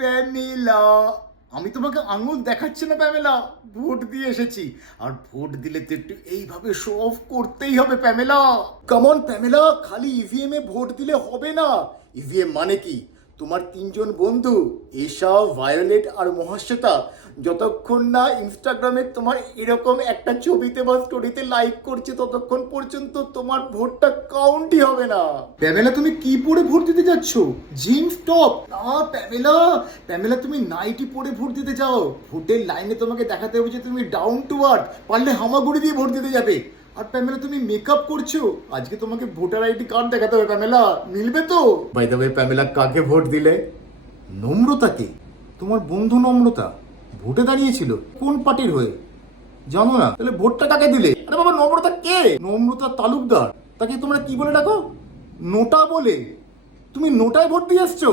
Pamela, আমি তোমাকে আঙুল দেখাচ্ছি না প্যামেলা, ভোট দিয়ে এসেছি। আর ভোট দিলে তো একটু এইভাবে শো অফ করতেই হবে প্যামেলা। কামন প্যামেলা, খালি ইভিএম এ ভোট দিলে হবে না। ইভিএম মানে কি? তোমার তিনজন বন্ধু এশা, ভায়োলেট আর মহাশ্বেতা যতক্ষণ না ইনস্টাগ্রামে তোমার এরকম একটা ছবিতে বা স্টোরিতে লাইক করছে ততক্ষণ পর্যন্ত তোমার ভোটটা কাউন্টই হবে না। প্যামেলা, তুমি কি পরে ভোট দিতে যাচ্ছ? Jeans top? না প্যামেলা, প্যামেলা তুমি নাইটি পরে ভোট দিতে যাও। ভোটের লাইনে তোমাকে দেখাতে হবে যে তুমি ডাউন টু আর্থ, পারলে হামাগুড়ি দিয়ে ভোট দিতে যাবে। আর প্যামেলা তুমি মেকআপ করছো, আজকে তোমাকে ভোটার আইডি কার্ড দেখাতে হবে প্যামেলা, মিলবে তো? বাই দ্য ওয়ে প্যামেলা, কাকে ভোট দিলে? নম্রতাকে। তোমার বন্ধু নম্রতা ভোটে দাঁড়িয়েছিল কোন পার্টির হয়ে জানো না? তাহলে ভোটটা কাকে দিলে? আরে বাবা, নম্রতা কে? নম্রতা তালুকদার। তাকে তোমরা কি বলে ডাকো? নোটা বলে? তুমি নোটায় ভোট দিয়ে এসছো?